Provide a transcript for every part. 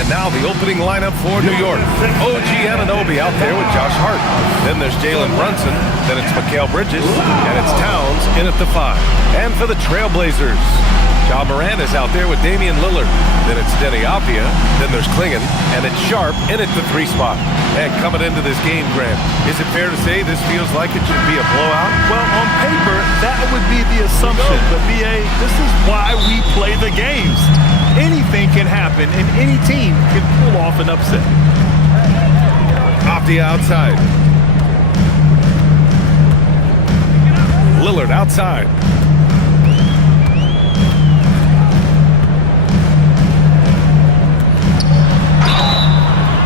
And now the opening lineup for New York. OG Anunoby out there with Josh Hart. Then there's Jalen Brunson. Then it's Mikal Bridges. And it's Towns in at the 5. And for the Trailblazers, Ja Morant is out there with Damian Lillard. Then it's Denny Avdia. Then there's Klingon. And it's Sharp in at the 3 spot. And coming into this game, Grant, is it fair to say this feels like it should be a blowout? Well, on paper, that would be the assumption. But, BA, this is why we play the games. Anything can happen, and any team can pull off an upset. Avdia outside. Lillard outside.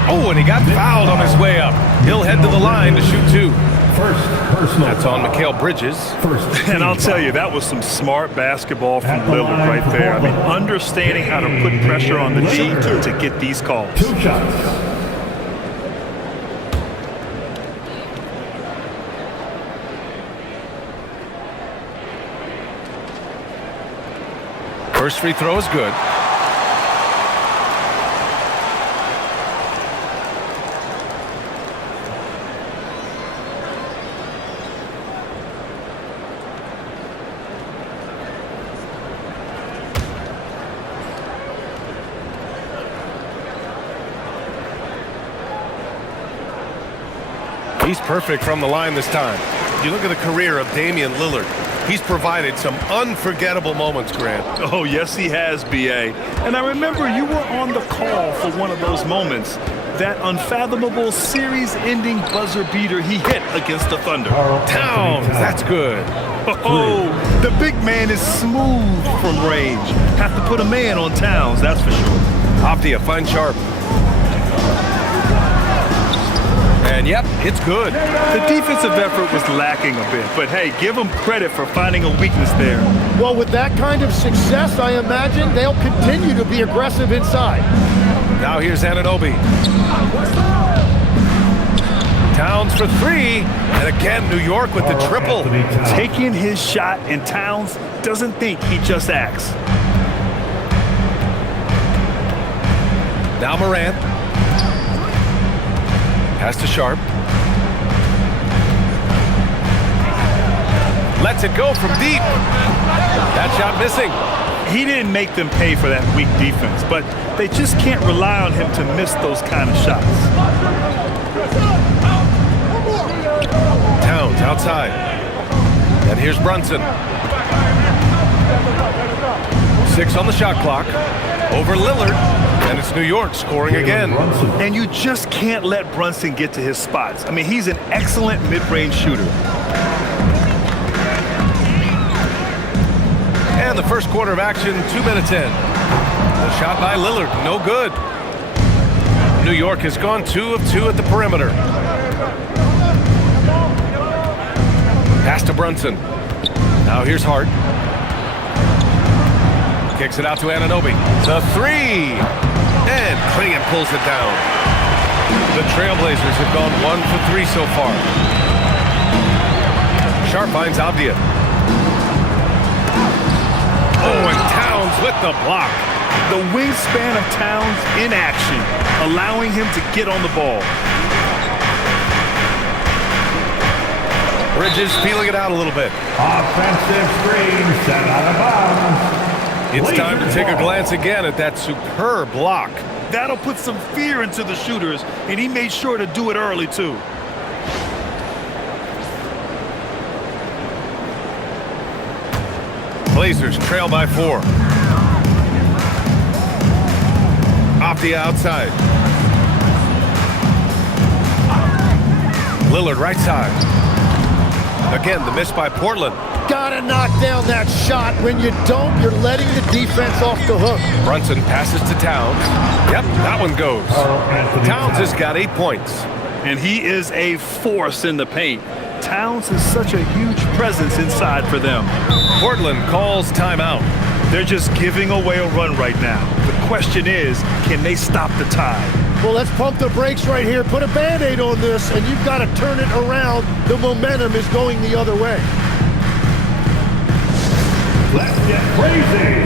Oh, and he got fouled on his way up. He'll head to the line to shoot 2. First personal. That's on Mikal Bridges. And I'll tell you, that was some smart basketball from Lillard right there. I mean, understanding how to put pressure on the D to get these calls. 2 shots. First free throw is good. He's perfect from the line this time. You look at the career of Damian Lillard. He's provided some unforgettable moments, Grant. Oh, yes, he has, B.A. And I remember you were on the call for one of those moments. That unfathomable series-ending buzzer beater he hit against the Thunder. Towns, that's good. Oh, the big man is smooth from range. Have to put a man on Towns, that's for sure. Avdia finds Sharp. And yep, it's good. The defensive effort was lacking a bit, but hey, give them credit for finding a weakness there. Well, with that kind of success, I imagine they'll continue to be aggressive inside. Now here's Anunoby. Towns for 3. And again, New York with the triple. Taking his shot, and Towns doesn't think, he just acts. Now Morant. Pass to Sharp. Lets it go from deep. That shot missing. He didn't make them pay for that weak defense, but they just can't rely on him to miss those kind of shots. Towns outside. And here's Brunson. 6 on the shot clock. Over Lillard. And it's New York scoring again. And you just can't let Brunson get to his spots. I mean, he's an excellent mid-range shooter. And the first quarter of action, 2 minutes in. The shot by Lillard, no good. New York has gone 2 of 2 at the perimeter. Pass to Brunson. Now here's Hart. Kicks it out to Anunoby. The 3. And Klingon pulls it down. The Trailblazers have gone 1 for 3 so far. Sharp finds Avdia. Oh, and Towns with the block. The wingspan of Towns in action, allowing him to get on the ball. Bridges feeling it out a little bit. Offensive screen, set out of bounds. It's time to take a glance again at that superb block. That'll put some fear into the shooters, and he made sure to do it early, too. Blazers trail by 4. Off the outside. Lillard right side. Again, the miss by Portland. Gotta knock down that shot. When you don't, you're letting the defense off the hook. Brunson passes to Towns. Yep, that one goes. Towns has got 8 points. And he is a force in the paint. Towns is such a huge presence inside for them. Portland calls timeout. They're just giving away a run right now. The question is, can they stop the tide? Well, let's pump the brakes right here. Put a Band-Aid on this, and you've got to turn it around. The momentum is going the other way. Let's get crazy.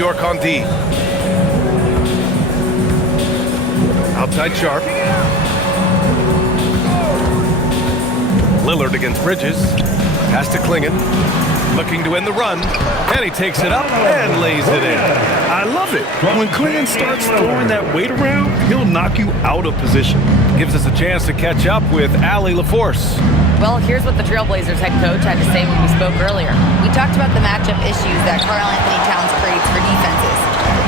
York on D. Outside Sharp. Lillard against Bridges. Pass to Klingon. Looking to win the run. And he takes it up and lays it in. I love it. When Klingon starts throwing that weight around, he'll knock you out of position. Gives us a chance to catch up with Allie LaForce. Well, here's what the Trailblazers head coach had to say when we spoke earlier. We talked about the matchup issues that Karl Anthony Towns creates for defenses.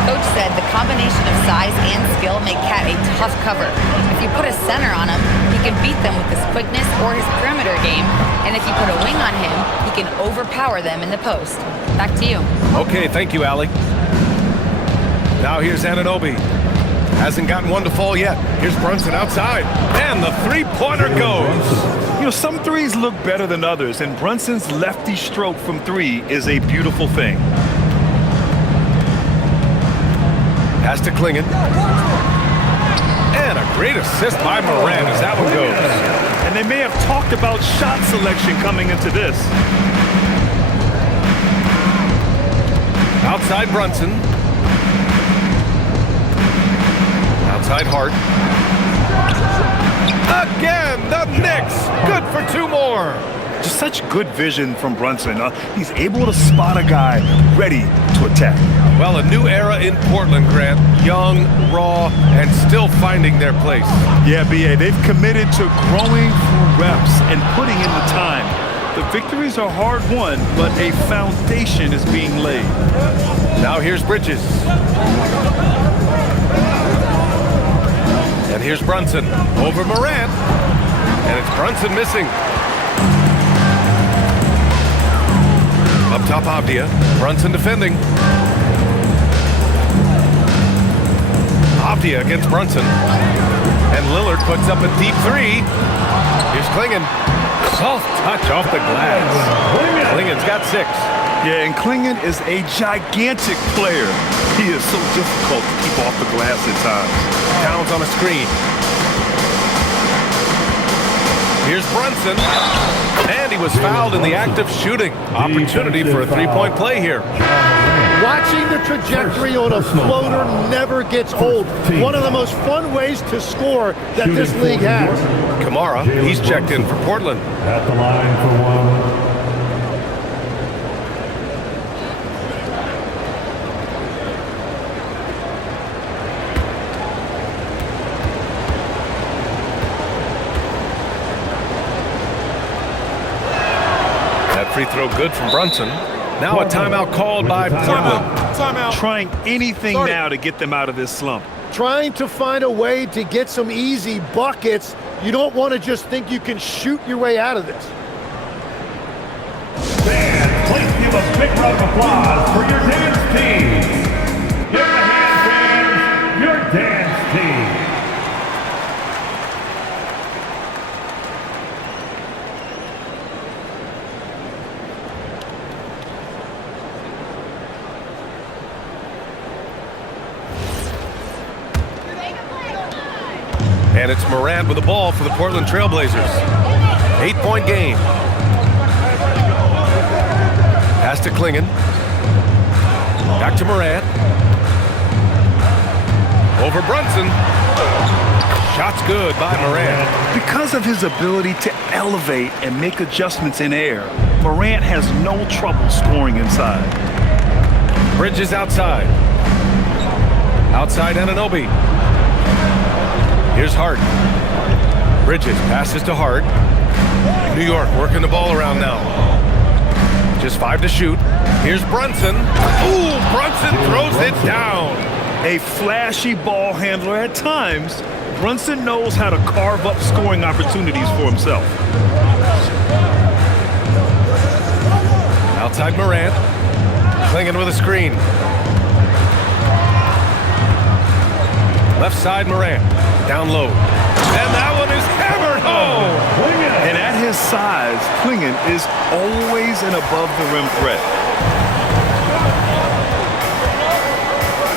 Coach said the combination of size and skill make Cat a tough cover. If you put a center on him, he can beat them with his quickness or his perimeter game. And if you put a wing on him, he can overpower them in the post. Back to you. Okay, thank you, Allie. Now here's Anunoby. Hasn't gotten one to fall yet. Here's Brunson outside. And the three-pointer goes. You know, some threes look better than others, and Brunson's lefty stroke from three is a beautiful thing. Pass to Klingon. And a great assist by Moran as that one goes. And they may have talked about shot selection coming into this. Outside Brunson. Outside Hart. Again, the Knicks. Good for two more. Just such good vision from Brunson. He's able to spot a guy ready to attack. Well, a new era in Portland, Grant. Young, raw, and still finding their place. Yeah, B.A., they've committed to growing through reps and putting in the time. The victories are hard-won, but a foundation is being laid. Now here's Bridges. And here's Brunson over Moran. And it's Brunson missing. Up top, Avdia. Brunson defending. Avdia against Brunson. And Lillard puts up a deep three. Here's Klingon. Soft touch off the glass. Klingon's got 6. Yeah, and Klingon is a gigantic player. He is so difficult to keep off the glass at times. Towns on a screen. Here's Brunson. And he was fouled in the act of shooting. Opportunity for a three-point play here. Watching the trajectory on a floater never gets old. One of the most fun ways to score that this league has. Kamara, he's checked in for Portland. At the line for one. Free throw good from Brunson. Now a timeout called by Portland. Timeout. Trying anything now to get them out of this slump. Trying to find a way to get some easy buckets. You don't want to just think you can shoot your way out of this. Fans, please give a big round of applause for your dance team. Give a hand, fans, your dance team. And it's Moran with the ball for the Portland Trailblazers. 8-point game. Pass to Klingon. Back to Moran. Over Brunson. Shot's good by Moran. Because of his ability to elevate and make adjustments in air, Morant has no trouble scoring inside. Bridges outside. Outside Anunoby. Here's Hart. Bridges passes to Hart. New York working the ball around now. Just 5 to shoot. Here's Brunson. Ooh, Brunson throws it down. A flashy ball handler at times, Brunson knows how to carve up scoring opportunities for himself. Outside Morant. Klingon with a screen. Left side Morant. Down low. And that one is hammered home. And at his size, Klingon is always an above-the-rim threat.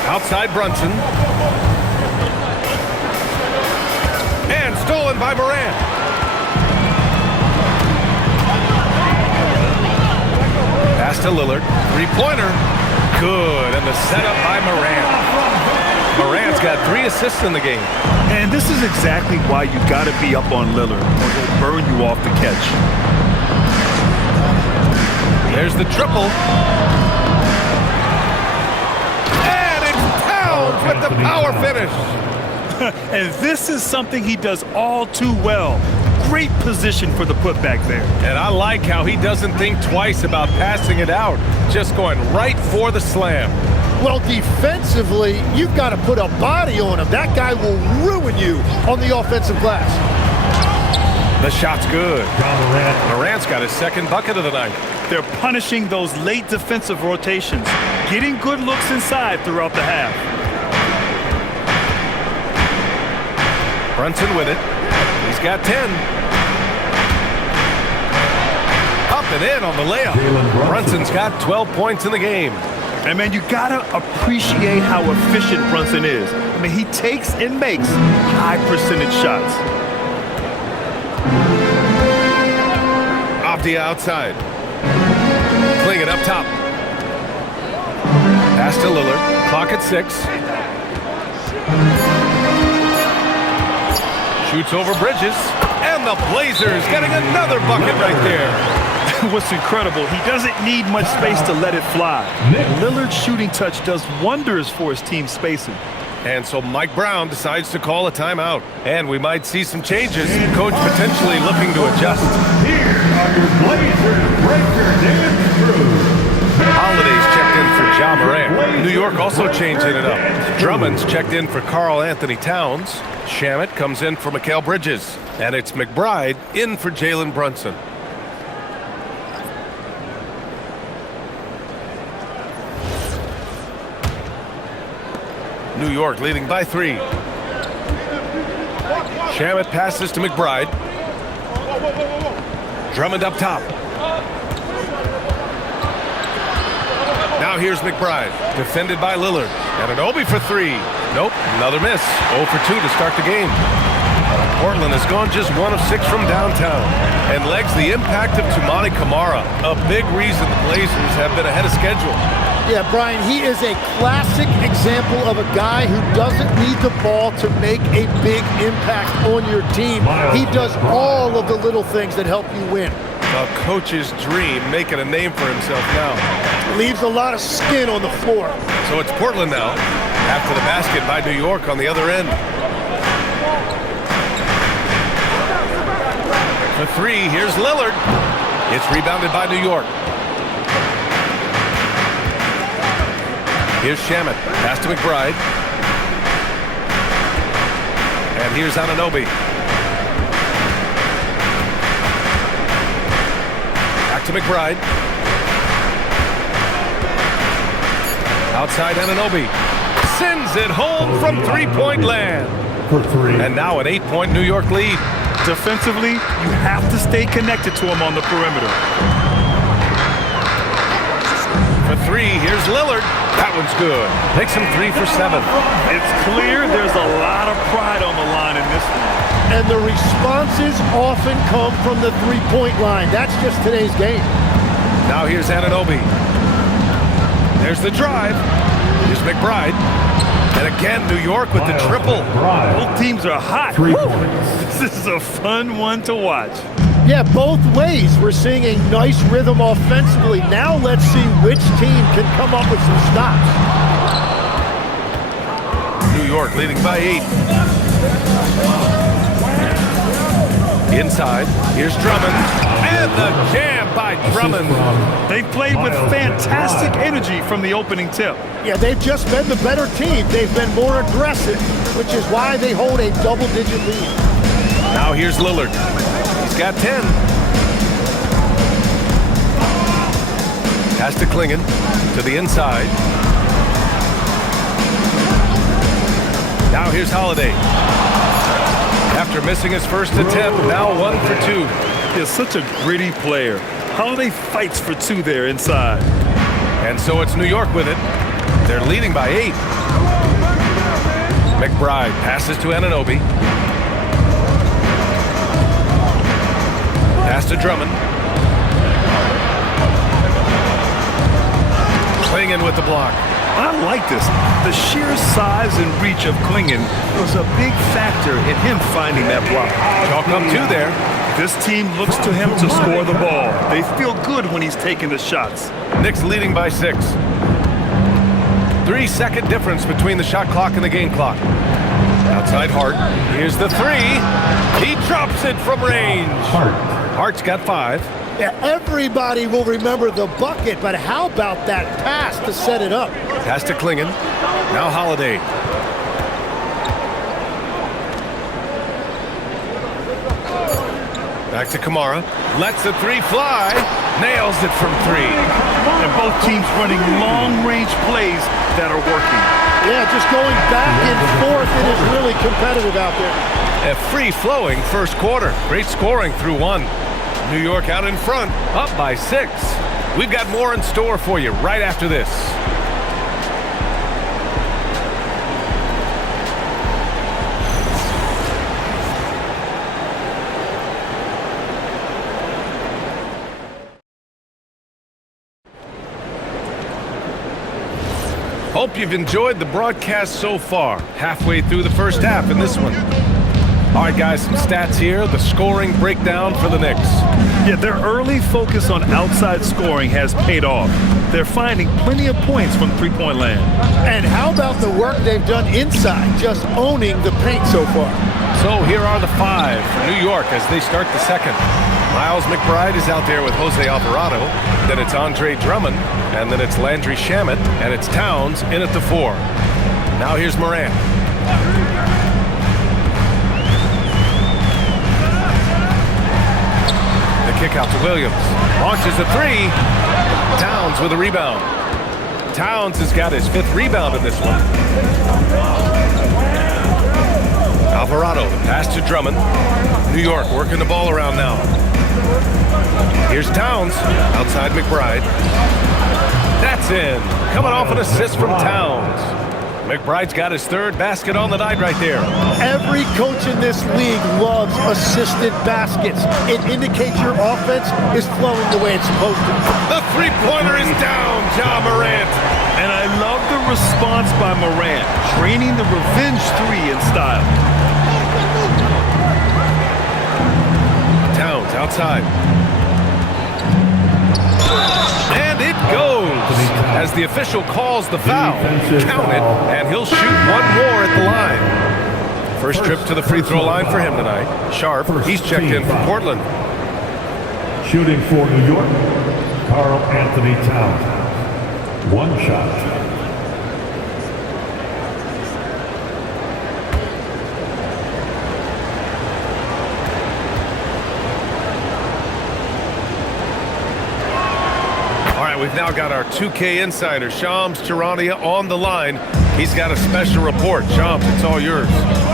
Outside Brunson. And stolen by Morant. Pass to Lillard. Three-pointer. good, and the setup by Morant. Morant's got 3 assists in the game. And this is exactly why you got to be up on Lillard, or he'll burn you off the catch. There's the triple. And it's Towns with the power finish. And this is something he does all too well. Great position for the putback there. And I like how he doesn't think twice about passing it out, just going right for the slam. Well, defensively, you've got to put a body on him. That guy will ruin you on the offensive glass. The shot's good. Morant's got his 2nd bucket of the night. They're punishing those late defensive rotations, getting good looks inside throughout the half. Brunson with it. He's got 10. Up and in on the layup. Brunson's got 12 points in the game. And, man, you got to appreciate how efficient Brunson is. I mean, he takes and makes high-percentage shots. Off the outside. Playing it up top. Pass to Lillard. Clock at 6. Shoots over Bridges. And the Blazers getting another bucket right there. What's incredible, he doesn't need much space to let it fly. Lillard's shooting touch does wonders for his team spacing. And so Mike Brown decides to call a timeout. And we might see some changes. Coach potentially looking to adjust. Here are your Blazers breakers and screws. Holiday's checked in for Ja Morant. New York also changing it up. Drummond's checked in for Karl Anthony Towns. Shamet comes in for Mikal Bridges. And it's McBride in for Jalen Brunson. New York leading by 3. Shamet passes to McBride. Drummond up top. Now here's McBride, defended by Lillard. And an Obi for 3. Nope, another miss. 0 for 2 to start the game. Portland has gone just 1 of 6 from downtown and legs the impact of Toumani Camara, a big reason the Blazers have been ahead of schedule. Yeah, Brian, he is a classic example of a guy who doesn't need the ball to make a big impact on your team. He does all of the little things that help you win. A coach's dream, making a name for himself now. Leaves a lot of skin on the floor. So it's Portland now, after the basket by New York on the other end. For 3, here's Lillard. It's rebounded by New York. Here's Shamet, pass to McBride. And here's Anunoby. Back to McBride. Outside Anunoby. Sends it home from 3-point land. For 3. And now an 8-point New York lead. Defensively, you have to stay connected to him on the perimeter. For 3, here's Lillard. That one's good. Makes him 3 for 7. It's clear there's a lot of pride on the line in this one. And the responses often come from the three-point line. That's just today's game. Now here's Anunoby. There's the drive. Here's McBride. And again, New York with the triple. Both teams are hot. This is a fun one to watch. Yeah, both ways. We're seeing a nice rhythm offensively. Now let's see which team can come up with some stops. New York leading by 8. Inside, here's Drummond. And the jam by Drummond. They've played with fantastic energy from the opening tip. Yeah, they've just been the better team. They've been more aggressive, which is why they hold a double-digit lead. Now here's Lillard. He's got 10. Pass to Klingon, to the inside. Now here's Holiday. After missing his first attempt, now 1 for 2. He's such a gritty player. Holiday fights for 2 there inside. And so it's New York with it. They're leading by 8. McBride passes to Anunoby. Pass to Drummond. Klingon with the block. I like this. The sheer size and reach of Klingon was a big factor in him finding that block. Chalk up 2 there. This team looks to him to score the ball. They feel good when he's taking the shots. Knicks leading by 6. 3-second difference between the shot clock and the game clock. Outside Hart. Here's the 3. He drops it from range. Hart's got 5. Yeah, everybody will remember the bucket, but how about that pass to set it up? Pass to Klingon. Now Holiday. Back to Kamara. Lets the 3 fly. Nails it from 3. And both teams running long-range plays that are working. Yeah, just going back and forth. It is really competitive out there. A free-flowing first quarter. Great scoring through 1. New York out in front, up by 6. We've got more in store for you right after this. Hope you've enjoyed the broadcast so far. Halfway through the first half in this one. All right, guys, some stats here. The scoring breakdown for the Knicks. Yeah, their early focus on outside scoring has paid off. They're finding plenty of points from three-point land. And how about the work they've done inside, just owning the paint so far? So here are the 5 for New York as they start the second. Miles McBride is out there with Jose Alvarado. Then it's Andre Drummond. And then it's Landry Shamet. And it's Towns in at the 4. Now here's Morant. Kick out to Williams. Launches a 3. Towns with a rebound. Towns has got his 5th rebound in this one. Alvarado, the pass to Drummond. New York working the ball around now. Here's Towns. Outside McBride. That's in. Coming off an assist from Towns. McBride's got his 3rd basket on the night right there. Every coach in this league loves assisted baskets. It indicates your offense is flowing the way it's supposed to. The 3-pointer is down, Ja Morant. And I love the response by Morant, draining the revenge 3 in style. Towns outside. And it goes as the official calls the foul. Count it, and he'll shoot 1 more at the line. First trip to the free throw line for him tonight. Sharp, he's checked in from Portland. Shooting for New York, Karl Anthony Towns. 1 shot. We've now got our 2K insider, Shams Charania, on the line. He's got a special report. Shams, it's all yours.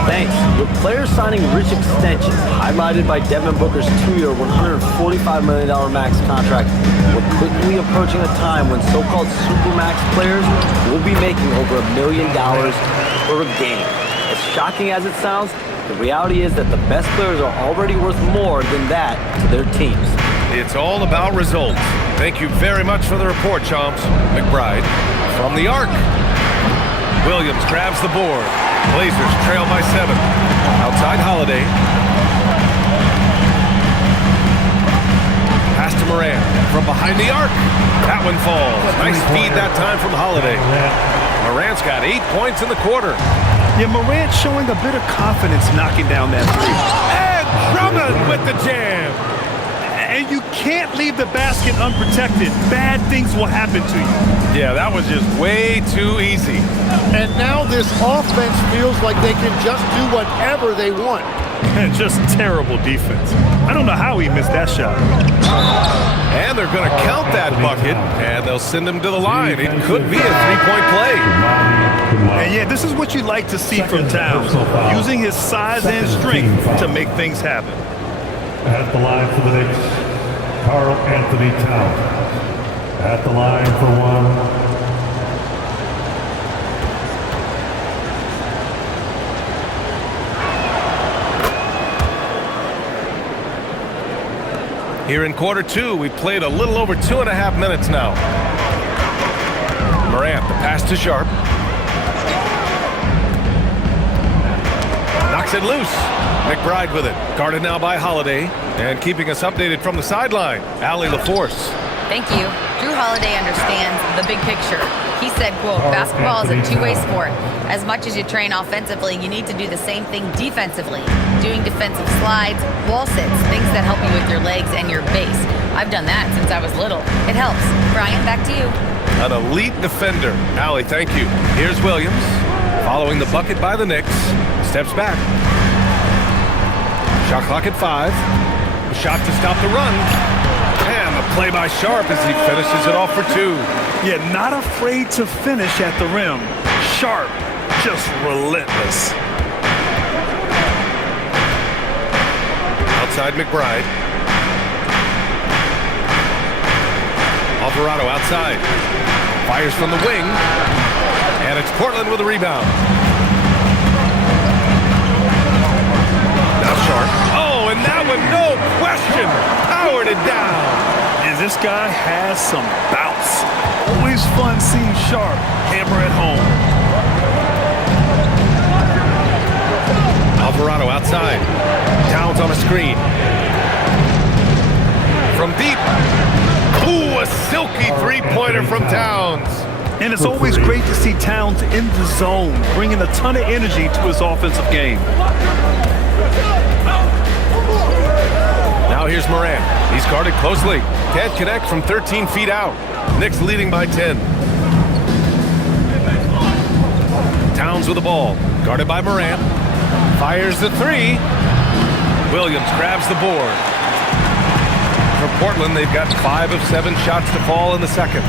Thanks. With players signing rich extensions, highlighted by Devin Booker's 2-year, $145 million max contract, we're quickly approaching a time when so-called supermax players will be making over $1 million per game. As shocking as it sounds, the reality is that the best players are already worth more than that to their teams. It's all about results. Thank you very much for the report, Chomps. McBride from the arc. Williams grabs the board. Blazers trail by 7. Outside Holiday. Pass to Morant from behind the arc. That one falls. Nice feed that time from Holiday. Morant's got 8 points in the quarter. Yeah, Morant showing a bit of confidence knocking down that 3. And Drummond with the jam. And you can't leave the basket unprotected. Bad things will happen to you. Yeah, that was just way too easy. And now this offense feels like they can just do whatever they want. And just terrible defense. I don't know how he missed that shot. And they're going to count that bucket, and they'll send him to the line. It could be a 3-point play. And yeah, this is what you like to see from Towns, using his size and strength to make things happen. At the line for the Knicks, Karl Anthony Towns. At the line for 1. Here in quarter 2, we played a little over 2.5 minutes now. Morant, the pass to Sharp. Knocks it loose. McBride with it. Guarded now by Holiday. And keeping us updated from the sideline, Allie LaForce. Thank you. Drew Holiday understands the big picture. He said, quote, basketball is a two-way sport. As much as you train offensively, you need to do the same thing defensively. Doing defensive slides, wall sits, things that help you with your legs and your base. I've done that since I was little. It helps. Brian, back to you. An elite defender. Allie, thank you. Here's Williams. Following the bucket by the Knicks. Steps back. Shot clock at 5. A shot to stop the run. And the play by Sharp as he finishes it off for 2. Yeah, not afraid to finish at the rim. Sharp, just relentless. Outside McBride. Alvarado outside. Fires from the wing. And it's Portland with a rebound. Now Sharp. Oh, and that one, no question, powered it down. And this guy has some bounce. Always fun seeing Sharp hammer it home. Alvarado outside. Towns on a screen. From deep. Ooh, a silky three-pointer from Towns. And it's always great to see Towns in the zone, bringing a ton of energy to his offensive game. Now here's Morant. He's guarded closely. Can't connect from 13 feet out. Knicks leading by 10. Towns with the ball. Guarded by Morant. Fires the 3. Williams grabs the board. For Portland, they've got 5 of 7 shots to fall in the second.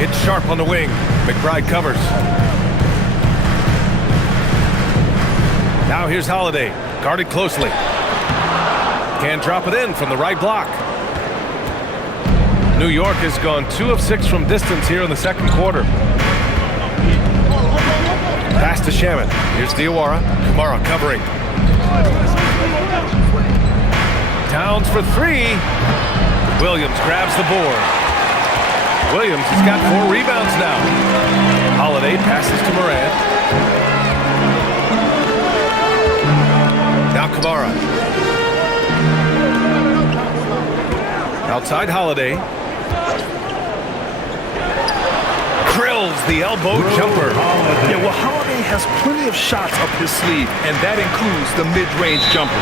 It's Sharp on the wing. McBride covers. Now here's Holiday. Guarded closely. Can drop it in from the right block. New York has gone 2 of 6 from distance here in the second quarter. Pass to Shaman. Here's Diawara. Kamara covering. Towns for 3. Williams grabs the board. Williams has got 4 rebounds now. Holiday passes to Morant. Now Kamara. Outside Holiday. Drills the elbow jumper. Yeah, well, Holiday has plenty of shots up his sleeve, and that includes the mid-range jumper.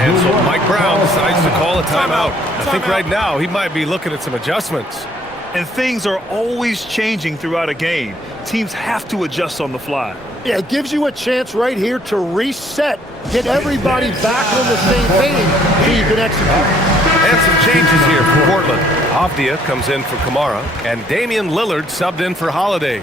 And so Mike Brown decides to call a timeout. I think right now he might be looking at some adjustments. And things are always changing throughout a game. Teams have to adjust on the fly. Yeah, it gives you a chance right here to reset, get everybody back on the same page so you can execute. And some changes here for Portland. Avdia comes in for Kamara, and Damian Lillard subbed in for Holiday.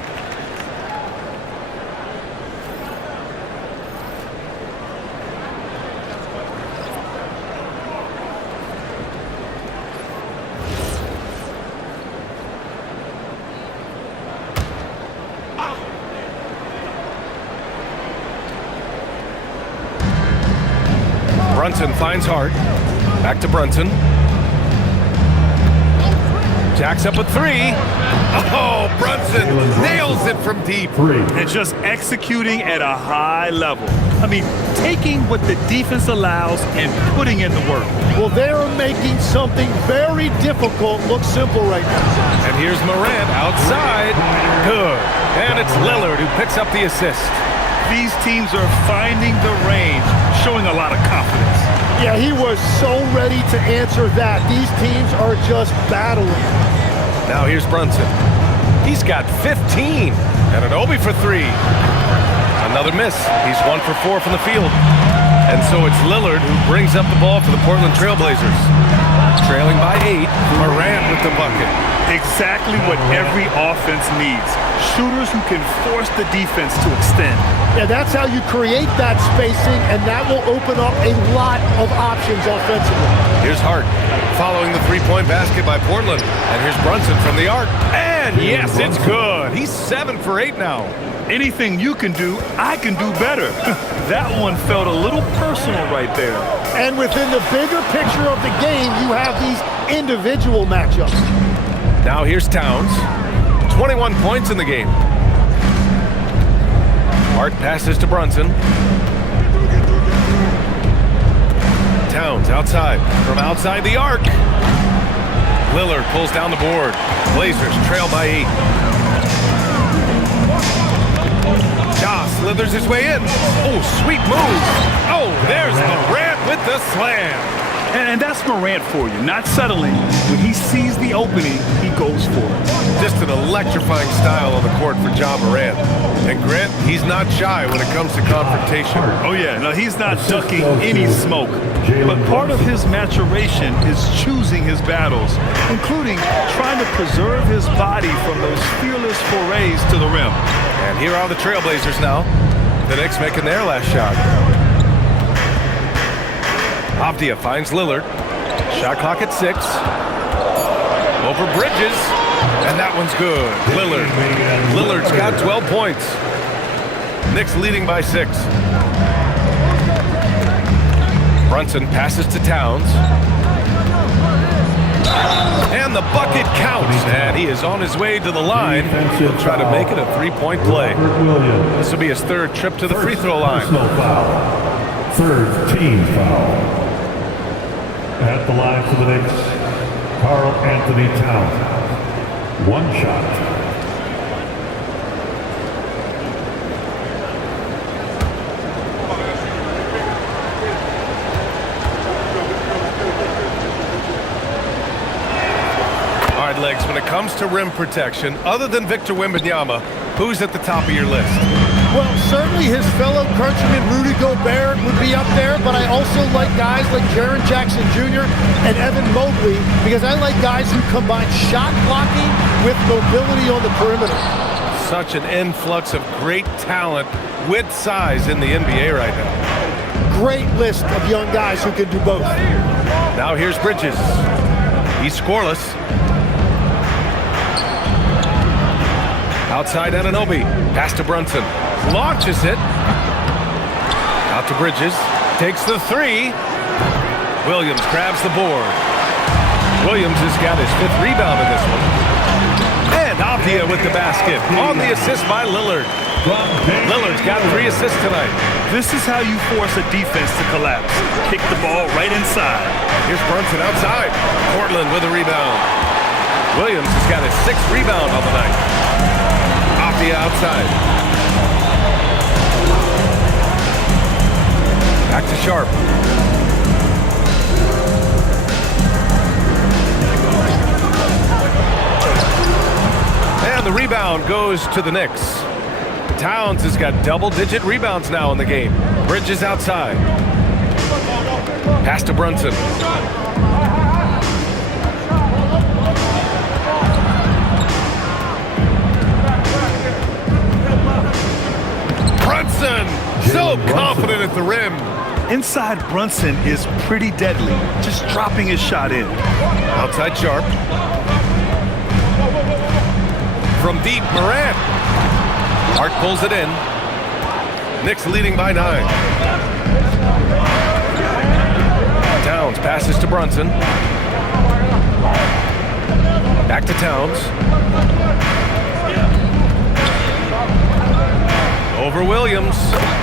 Brunson finds Hart. Back to Brunson. Jacks up a 3. Oh, Brunson nails it from deep. And just executing at a high level. I mean, taking what the defense allows and putting in the work. Well, they're making something very difficult look simple right now. And here's Morant outside. Good. And it's Lillard who picks up the assist. These teams are finding the range, showing a lot of confidence. Yeah, he was so ready to answer that. These teams are just battling. Now here's Brunson. He's got 15. And an Obi for 3. Another miss. He's 1 for 4 from the field. And so it's Lillard who brings up the ball for the Portland Trailblazers. Trailing by 8. Morant with the bucket. Exactly what every offense needs. Shooters who can force the defense to extend. Yeah, that's how you create that spacing, and that will open up a lot of options offensively. Here's Hart following the three-point basket by Portland. And here's Brunson from the arc. And yes, it's good. He's 7 for 8 now. Anything you can do, I can do better. That one felt a little personal right there. And within the bigger picture of the game, you have these individual matchups. Now here's Towns. 21 points in the game. Hart passes to Brunson. Towns outside, from outside the arc. Lillard pulls down the board. Blazers trail by 8. Ja slithers his way in. Oh, sweet move. Oh, there's Morant with the slam. And that's Morant for you, not settling. When he sees the opening, he goes for it. Just an electrifying style on the court for Ja Morant. And Grant, he's not shy when it comes to confrontation. Oh yeah, no, he's not ducking any smoke. But part of his maturation is choosing his battles, including trying to preserve his body from those fearless forays to the rim. And here are the Trailblazers now. The Knicks making their last shot. Avdia finds Lillard. Shot clock at 6. Over Bridges. And that one's good. Lillard's got 12 points. Knicks leading by 6. Brunson passes to Towns. And the bucket counts. And he is on his way to the line. He'll try to make it a 3-point play. This will be his 3rd trip to the free throw line. Third team foul. At the line for the Knicks, Karl Anthony Towns. 1 shot. All right, Legs, when it comes to rim protection, other than Victor Wembanyama, who's at the top of your list? Well, certainly his fellow countryman Rudy Gobert would be up there, but I also like guys like Jaren Jackson Jr. and Evan Mobley because I like guys who combine shot blocking with mobility on the perimeter. Such an influx of great talent with size in the NBA right now. Great list of young guys who can do both. Now here's Bridges. He's scoreless. Outside Anunoby. Pass to Brunson. Launches it. Out to Bridges. Takes the 3. Williams grabs the board. Williams has got his 5th rebound in this one. And Avdia with the basket. On the assist by Lillard. Lillard's got 3 assists tonight. This is how you force a defense to collapse. Kick the ball right inside. Here's Brunson outside. Portland with a rebound. Williams has got his 6th rebound on the night. Avdia outside. Back to Sharp. And the rebound goes to the Knicks. Towns has got double-digit rebounds now in the game. Bridges outside. Pass to Brunson. Brunson, so confident at the rim. Inside Brunson is pretty deadly, just dropping his shot in. Outside Sharp. From deep, Morant. Hart pulls it in. Knicks leading by 9. Towns passes to Brunson. Back to Towns. Over Williams,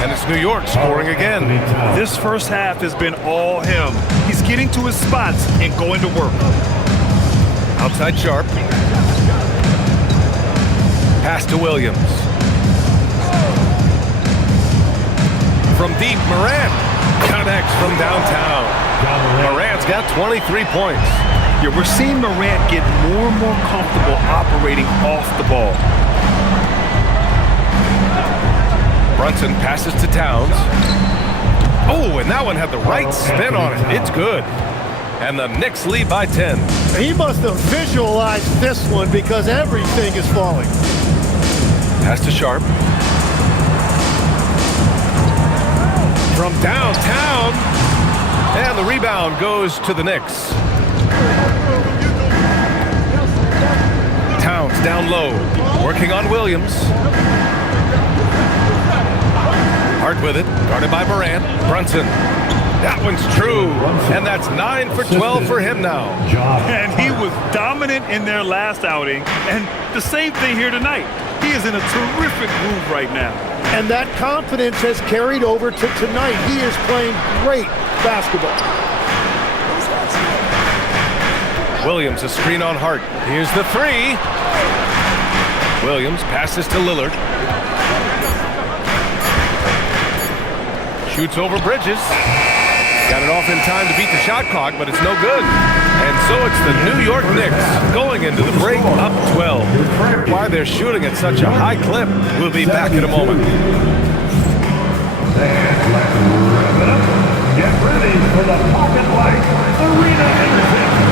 and it's New York scoring again. This first half has been all him. He's getting to his spots and going to work. Outside Sharp. Pass to Williams. From deep, Morant connects from downtown. Morant's got 23 points. Yeah, we're seeing Morant get more and more comfortable operating off the ball. Brunson passes to Towns. Oh, and that one had the right spin on it. It's good. And the Knicks lead by 10. He must have visualized this one because everything is falling. Pass to Sharp. From downtown. And the rebound goes to the Knicks. Towns down low. Working on Williams. Hart with it. Guarded by Morant. Brunson. That one's true. And that's 9 for 12 for him now. And he was dominant in their last outing. And the same thing here tonight. He is in a terrific groove right now. And that confidence has carried over to tonight. He is playing great basketball. Williams, a screen on Hart. Here's the three. Williams passes to Lillard. Shoots over Bridges. Got it off in time to beat the shot clock, but it's no good. And so it's the New York Knicks going into the break up 12. Why they're shooting at such a high clip, we'll be back in a moment. And let's rev it up. Get ready for the Pocket Light Arena Entertainment.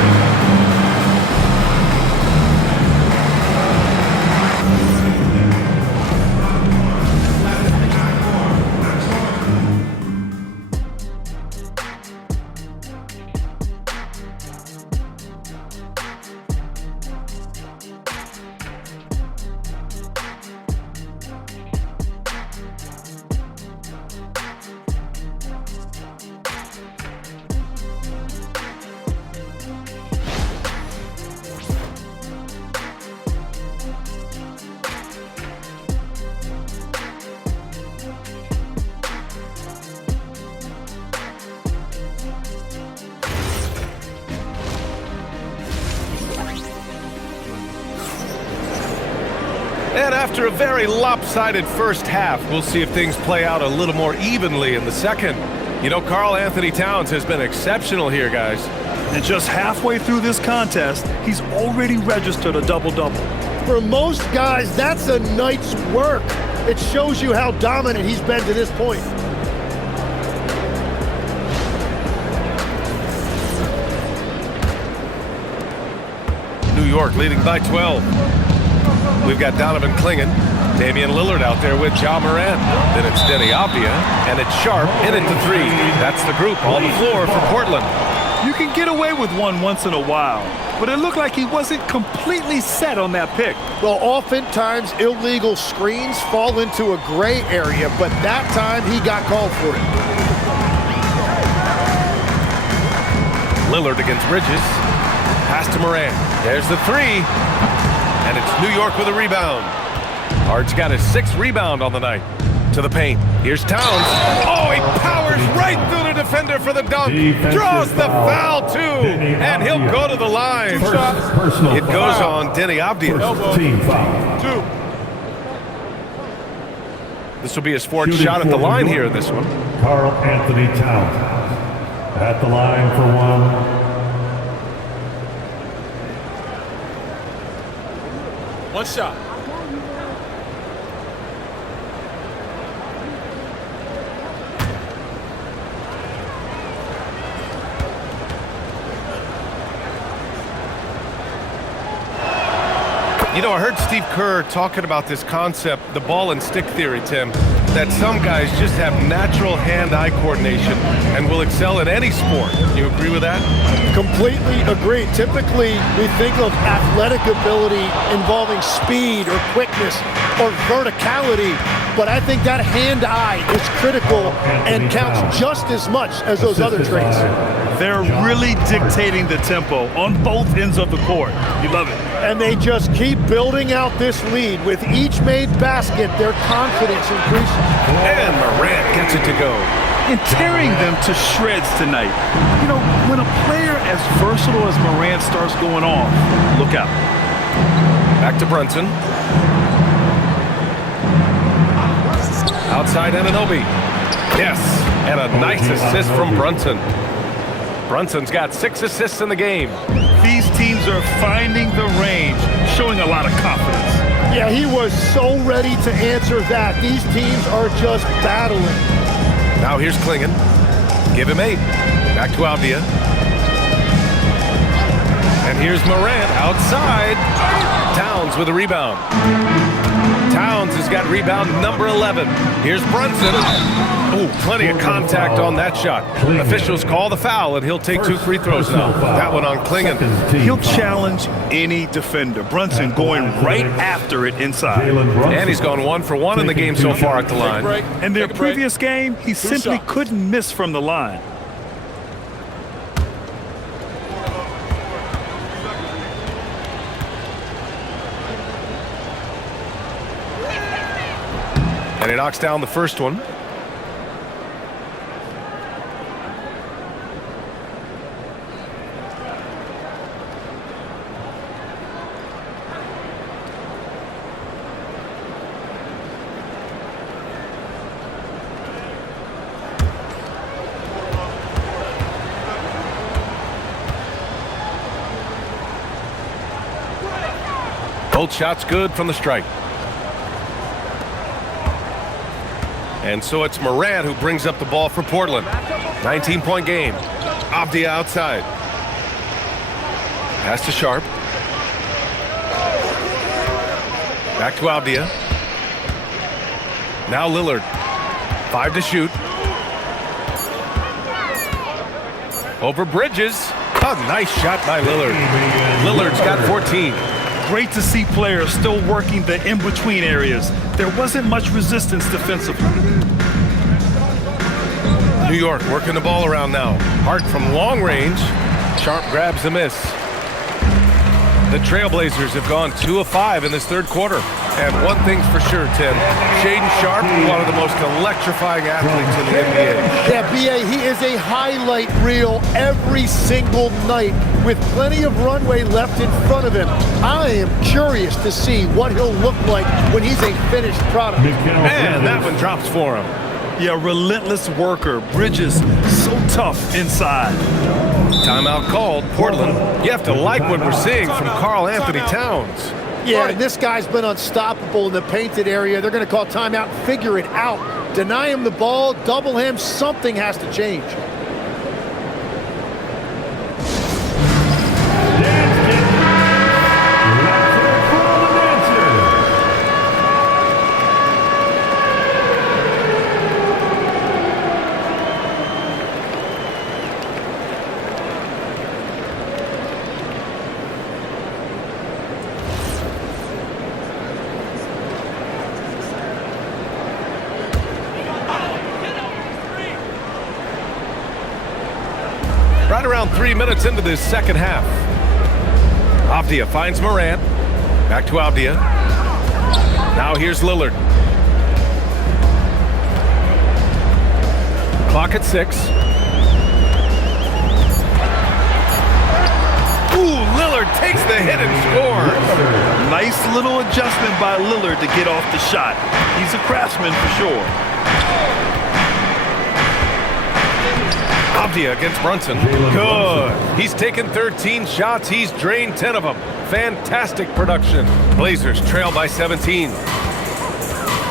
And after a very lopsided first half, we'll see if things play out a little more evenly in the second. You know, Karl Anthony Towns has been exceptional here, guys. And just halfway through this contest, he's already registered a double-double. For most guys, that's a night's work. It shows you how dominant he's been to this point. New York leading by 12. We've got Donovan Clingan, Damian Lillard out there with Ja Morant. Then it's Denny Avdia, and it's Sharp in it to three. That's the group on the floor for Portland. You can get away with one once in a while, but it looked like he wasn't completely set on that pick. Well, oftentimes illegal screens fall into a gray area, but that time he got called for it. Lillard against Bridges. Pass to Morant. There's the three. And it's New York with a rebound. Hart's got his 6th rebound on the night. To the paint. Here's Towns. Oh, he powers right through the defender for the dunk. Draws the foul, too. And he'll go to the line. It goes on Denny Avdia. Team foul. This will be his 4th shot at the line here in this one. Karl Anthony Towns at the line for one. One shot. You know, I heard Steve Kerr talking about this concept, the ball and stick theory, Tim, that some guys just have natural hand-eye coordination and will excel in any sport. You agree with that? Completely agree. Typically, we think of athletic ability involving speed or quickness or verticality, but I think that hand-eye is critical and counts just as much as those other traits. They're really dictating the tempo on both ends of the court. You love it. And they just keep building out this lead. With each made basket, their confidence increases. And Morant gets it to go. And tearing them to shreds tonight. You know, when a player as versatile as Morant starts going off, look out. Back to Brunson. Outside Anunoby. Yes, and a nice assist from Brunson. Brunson's got 6 assists in the game. These teams are finding the range, showing a lot of confidence. Yeah, he was so ready to answer that. These teams are just battling. Now here's Clingan. Give him 8. Back to Avdia. And here's Morant outside. Towns with a rebound. Towns has got rebound number 11. Here's Brunson. Oh, plenty of contact on that shot. Officials call the foul, and he'll take 2 free throws now. That one on Clingan. He'll challenge any defender. Brunson going right after it inside. And he's gone 1 for 1 in the game so far at the line. In their previous game, he simply couldn't miss from the line. And he knocks down the first one. Both shots good from the strike. And so it's Morant who brings up the ball for Portland. 19-point game. Avdia outside. Pass to Sharp. Back to Avdia. Now Lillard. 5 to shoot. Over Bridges. A nice shot by Lillard. Lillard's got 14. Great to see players still working the in-between areas. There wasn't much resistance defensively. New York working the ball around now. Hart from long range. Sharp grabs the miss. The Trailblazers have gone 2 of 5 in this third quarter. And one thing's for sure, Tim. Shaedon Sharp, one of the most electrifying athletes in the NBA. Yeah, B.A., he is a highlight reel every single night with plenty of runway left in front of him. I am curious to see what he'll look like when he's a finished product. And that one drops for him. Yeah, relentless worker. Bridges, so tough inside. Timeout called. Portland. You have to like what we're seeing from Karl Anthony Towns. Yeah, and this guy's been unstoppable in the painted area. They're going to call timeout, figure it out. Deny him the ball, double him, something has to change. Right around 3 minutes into this second half. Avdia finds Morant. Back to Avdia. Now here's Lillard. Clock at 6. Ooh, Lillard takes the hit and scores. Nice little adjustment by Lillard to get off the shot. He's a craftsman for sure. Avdia against Brunson. Good. He's taken 13 shots. He's drained 10 of them. Fantastic production. Blazers trail by 17.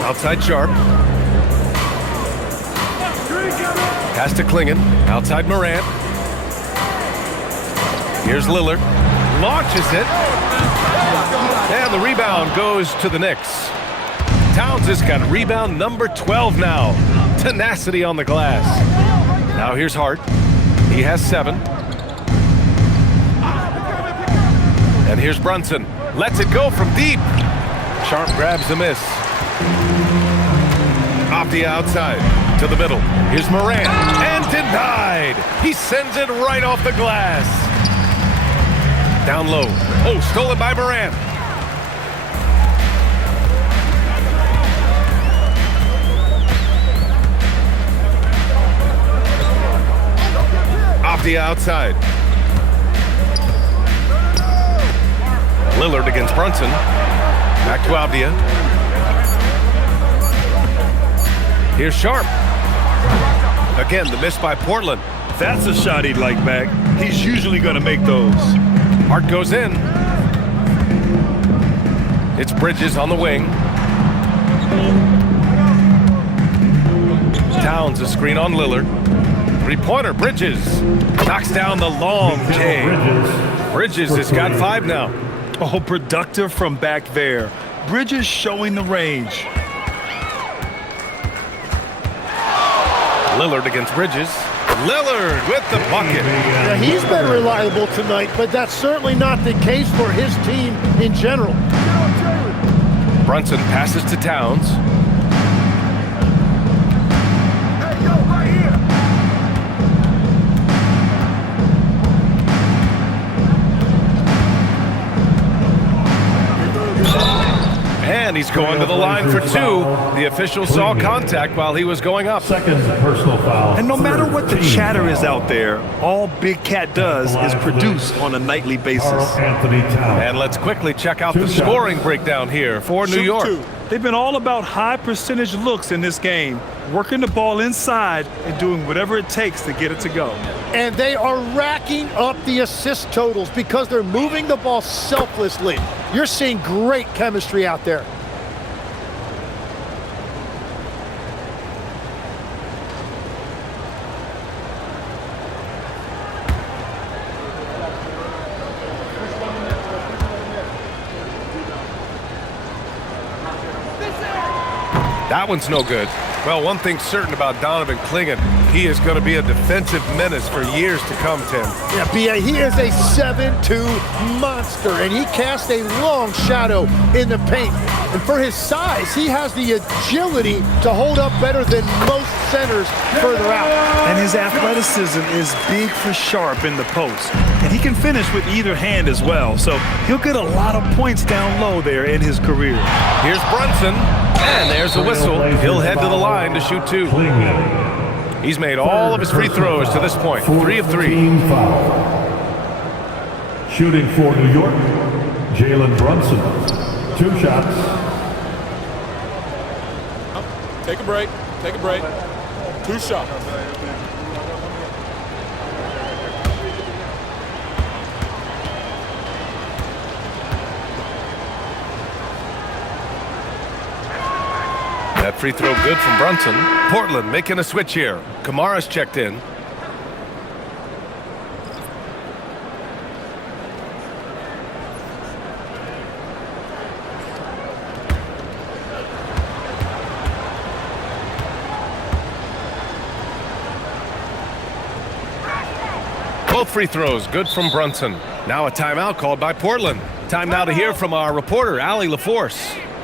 Outside Sharp. Pass to Klingon. Outside Morant. Here's Lillard. Launches it. And the rebound goes to the Knicks. Towns has got rebound number 12 now. Tenacity on the glass. Now here's Hart. He has 7. And here's Brunson. Lets it go from deep. Sharp grabs the miss. Avdia outside to the middle. Here's Morant. And denied. He sends it right off the glass. Down low. Oh, stolen by Morant. Avdia outside. Lillard against Brunson. Back to Avdia. Here's Sharp. Again, the miss by Portland. That's a shot he'd like back. He's usually going to make those. Hart goes in. It's Bridges on the wing. Towns a screen on Lillard. Three-pointer, Bridges. Knocks down the long J. Bridges has got 5 now. Oh, productive from back there. Bridges showing the range. Lillard against Bridges. Lillard with the bucket. Now, he's been reliable tonight, but that's certainly not the case for his team in general. Brunson passes to Towns. And he's going to the line for two. The official saw contact while he was going up. Second personal foul. And no matter what the chatter is out there, all Big Cat does is produce on a nightly basis. Anthony Towns. And let's quickly check out the scoring breakdown here for New York. They've been all about high percentage looks in this game, working the ball inside and doing whatever it takes to get it to go. And they are racking up the assist totals because they're moving the ball selflessly. You're seeing great chemistry out there. That one's no good. Well, one thing's certain about Donovan Clingan. He is going to be a defensive menace for years to come, Tim. Yeah, B.A., he is a 7'2" monster, and he casts a long shadow in the paint. And for his size, he has the agility to hold up better than most centers further out. And his athleticism is big for sharp in the post. And he can finish with either hand as well. So he'll get a lot of points down low there in his career. Here's Brunson, and there's a whistle. He'll head to the line to shoot two. He's made all of his free throws to this point, 3 of 3. Shooting for New York, Jalen Brunson. 2 shots. Take a break. Take a break. 2 shots. That free throw good from Brunson. Portland making a switch here. Kamara's checked in. Both free throws good from Brunson. Now a timeout called by Portland. Time now to hear from our reporter, Allie LaForce.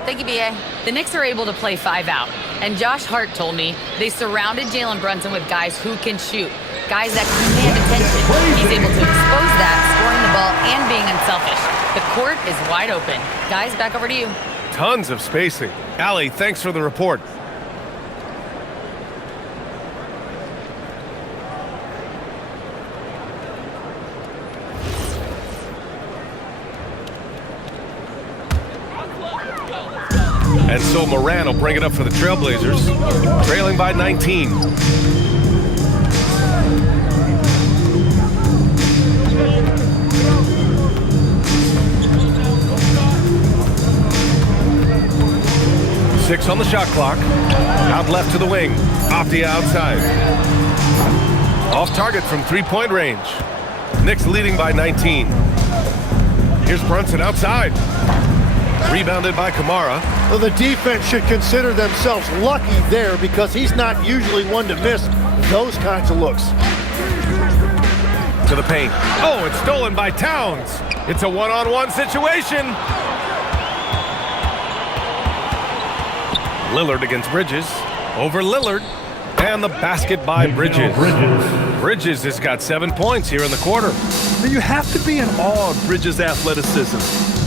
Thank you, B.A. The Knicks are able to play 5 out. And Josh Hart told me they surrounded Jalen Brunson with guys who can shoot, guys that command attention. He's able to expose that, scoring the ball and being unselfish. The court is wide open. Guys, back over to you. Tons of spacing. Allie, thanks for the report. And so Moran will bring it up for the Trailblazers, trailing by 19. Six on the shot clock. Out left to the wing. Off the outside. Off target from three-point range. Knicks leading by 19. Here's Brunson outside. Rebounded by Kamara. Well, the defense should consider themselves lucky there because he's not usually one to miss those kinds of looks. To the paint. Oh, it's stolen by Towns. It's a one-on-one situation. Lillard against Bridges. Over Lillard. And the basket by Bridges. Bridges has got 7 points here in the quarter. Now you have to be in awe of Bridges' athleticism.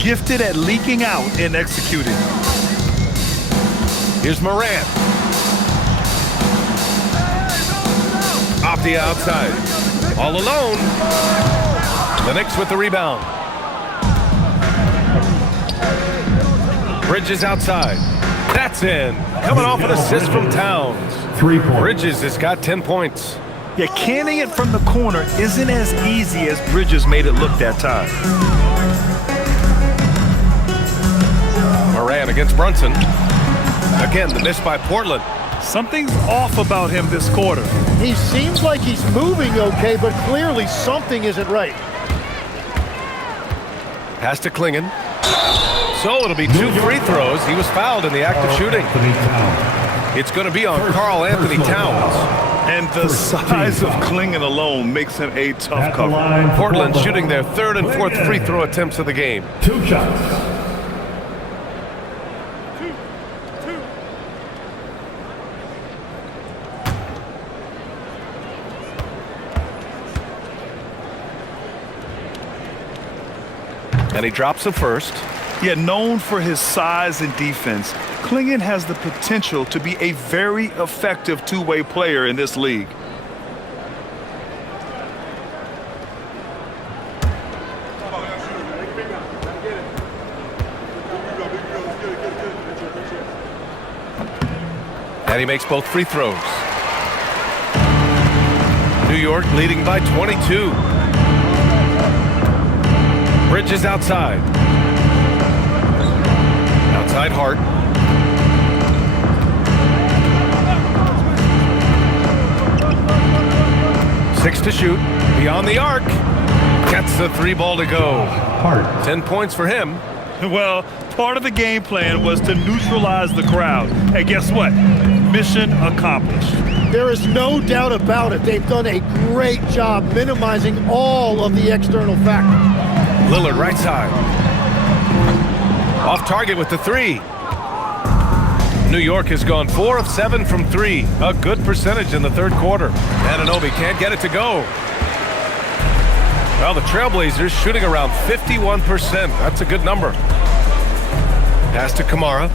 Gifted at leaking out and executing. Here's Moran. Off the outside. All alone. The Knicks with the rebound. Bridges outside. That's in. Coming off an assist from Towns. 3 points. Bridges has got 10 points. Yeah, canning it from the corner isn't as easy as Bridges made it look that time. Moran against Brunson. Again, the miss by Portland. Something's off about him this quarter. He seems like he's moving okay, but clearly something isn't right. Pass to Clingan. So it'll be 2 free throws. He was fouled in the act of shooting. It's going to be on Karl Anthony Towns. And the size of Clingan alone makes him a tough cover. Portland shooting their 3rd and 4th free throw attempts of the game. 2 shots. And he drops the first. Yet known for his size and defense, Clingan has the potential to be a very effective two-way player in this league. And he makes both free throws. New York leading by 22. Bridges outside. Outside Hart. Six to shoot. Beyond the arc. Gets the three ball to go. 10 points for him. Well, part of the game plan was to neutralize the crowd. And guess what? Mission accomplished. There is no doubt about it. They've done a great job minimizing all of the external factors. Lillard right side. Off target with the three. New York has gone 4 of 7 from 3. A good percentage in the third quarter. Anunoby can't get it to go. Well, the Trailblazers shooting around 51%. That's a good number. Pass to Kamara.